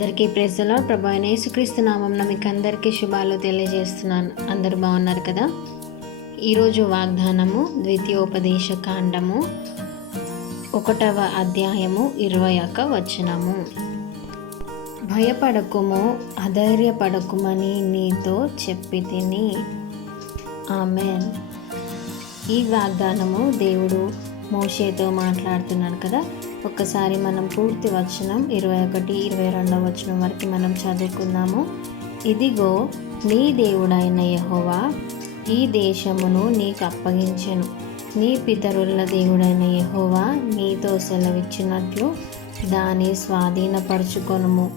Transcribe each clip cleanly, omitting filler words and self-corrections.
అందరికీ praise the lord. ప్రభు అయిన యేసుక్రీస్తు నామమున మీకు అందరికీ శుభాలు తెలియజేస్తున్నాను. అందరూ బాగున్నారు కదా? ఈరోజు వాగ్దానము ద్వితీయోపదేశ కాండము 1వ అధ్యాయము 21 వచనము. భయపడకుము, అధైర్యపడకుమని నీతో చెప్పి తిని. ఆమేన్. ఈ వాగ్దానము దేవుడు మోషేతో మాట్లాడుతున్నాడు కదా. ఒక్కసారి మనం పూర్తి వచనం 21, 22 వచనం వరకు మనం చదువుకుందాము. ఇదిగో నీ దేవుడైన యెహోవా ఈ దేశమును నీకు అప్పగించెను. నీ పితరుల దేవుడైన యెహోవా నీతో సెలవిచ్చినట్లు దాన్ని స్వాధీనపరచుకొనుము.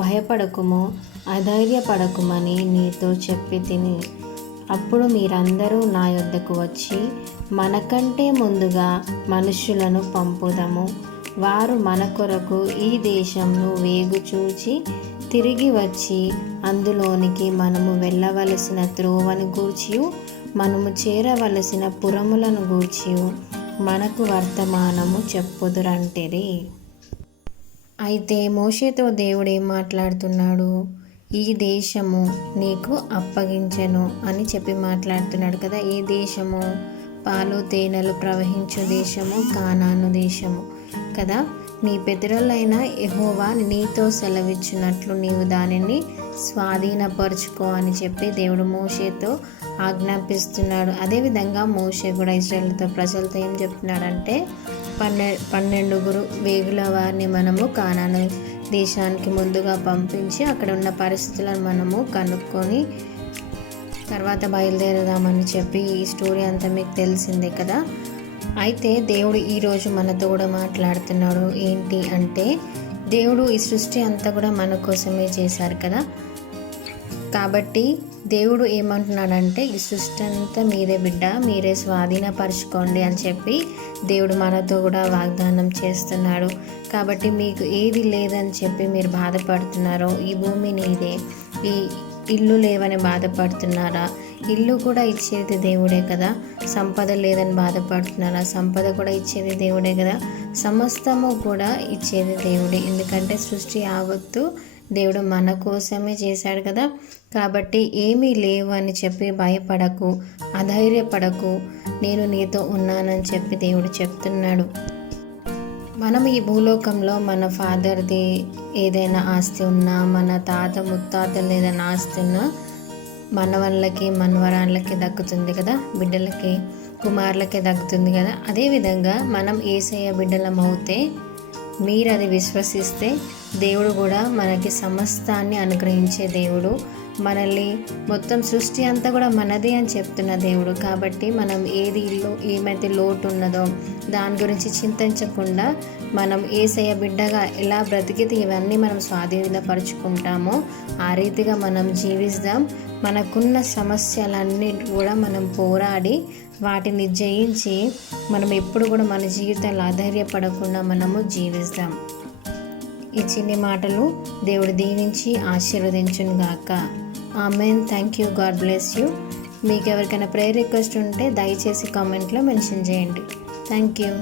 భయపడకుము, అధైర్యపడకుమని నీతో చెప్పి తిని. అప్పుడు మీరందరూ నా యొద్దకు వచ్చి మనకంటే ముందుగా మనుష్యులను పంపుదము. వారు మన కొరకు ఈ దేశంను వేగు చూచి తిరిగి వచ్చి అందులోనికి మనము వెళ్ళవలసిన త్రోవను గూర్చియు మనము చేరవలసిన పురములను గూర్చియు మనకు వర్తమానము చెప్పుదురంటిరి. అయితే మోషేతో దేవుడు ఏం మాట్లాడుతున్నాడు? ఈ దేశము నీకు అప్పగించెను అని చెప్పి మాట్లాడుతున్నాడు కదా. ఏ దేశము? పాలు తేనెలు ప్రవహించు దేశము, కానాను దేశము కదా. నీ పితరులైన యెహోవా నీతో సెలవిచ్చినట్లు నీవు దానిని స్వాధీనపరుచుకో అని చెప్పి దేవుడు మోషేతో ఆజ్ఞాపిస్తున్నాడు. అదేవిధంగా మోషే కూడా ఇశ్రాయేలు ప్రజలతో ఏం చెప్తున్నాడంటే 12 వేగుల వారిని మనము కానాను దేశానికి ముందుగా పంపించి అక్కడ ఉన్న పరిస్థితులను మనము కనుక్కొని తర్వాత బయలుదేరదామని చెప్పి ఈ స్టోరీ అంతా మీకు తెలిసిందే కదా. అయితే దేవుడు ఈరోజు మనతో కూడా మాట్లాడుతున్నాడు. ఏంటి అంటే, దేవుడు ఈ సృష్టి అంతా కూడా మన కోసమే చేశారు కదా. కాబట్టి దేవుడు ఏమంటున్నాడంటే, ఈ సృష్టి అంతా మీరే బిడ్డ, మీరే స్వాధీనపరచుకోండి అని చెప్పి దేవుడు మనతో కూడా వాగ్దానం చేస్తున్నాడు. కాబట్టి మీకు ఏది లేదని చెప్పి మీరు బాధపడుతున్నారో, ఈ భూమి నీదే, ఈ ఇల్లు లేవని బాధపడుతున్నారా? ఇల్లు కూడా ఇచ్చేది దేవుడే కదా. సంపద లేదని బాధపడుతున్నారా? సంపద కూడా ఇచ్చేది దేవుడే కదా. సమస్తము కూడా ఇచ్చేది దేవుడే. ఎందుకంటే సృష్టి యావత్తు దేవుడు మన కోసమే చేశాడు కదా. కాబట్టి ఏమీ లేవు అని చెప్పి భయపడకు, అధైర్యపడకు, నేను నీతో ఉన్నానని చెప్పి దేవుడు చెప్తున్నాడు. మనం ఈ భూలోకంలో మన ఫాదర్ది ఏదైనా ఆస్తి ఉన్నా, మన తాత ముత్తాతలు ఏదైనా ఆస్తి ఉన్నా మన వాళ్ళకి మనవరాళ్ళకి దక్కుతుంది కదా, బిడ్డలకి కుమారులకి దక్కుతుంది కదా. అదేవిధంగా మనం యేసయ్య బిడ్డలం అవుతే, మీరు అది విశ్వసిస్తే దేవుడు కూడా మనకి సమస్తాన్ని అనుగ్రహించే దేవుడు. మనల్ని మొత్తం సృష్టి అంతా కూడా మనదే అని చెప్తున్న దేవుడు. కాబట్టి మనం ఏమైతే లోటు ఉన్నదో దాని గురించి చింతించకుండా మనం యేసయ్య బిడ్డగా ఎలా బ్రతికితే ఇవన్నీ మనం స్వాధీనపరుచుకుంటామో ఆ రీతిగా మనం జీవిస్తాం. మనకున్న సమస్యలన్నీ కూడా మనం పోరాడి వాటిని జయించి మనం ఎప్పుడు కూడా మన జీవితంలో అధైర్యపడకుండా మనము జీవిస్తాం. ఈ చిన్ని మాటలు దేవుడు దీవించి ఆశీర్వదించును గాక. Amen. Thank you. God bless you. మీకు ఎవరికైనా ప్రేయర్ రిక్వెస్ట్ ఉంటే దయచేసి కామెంట్లో మెన్షన్ చేయండి. Thank you.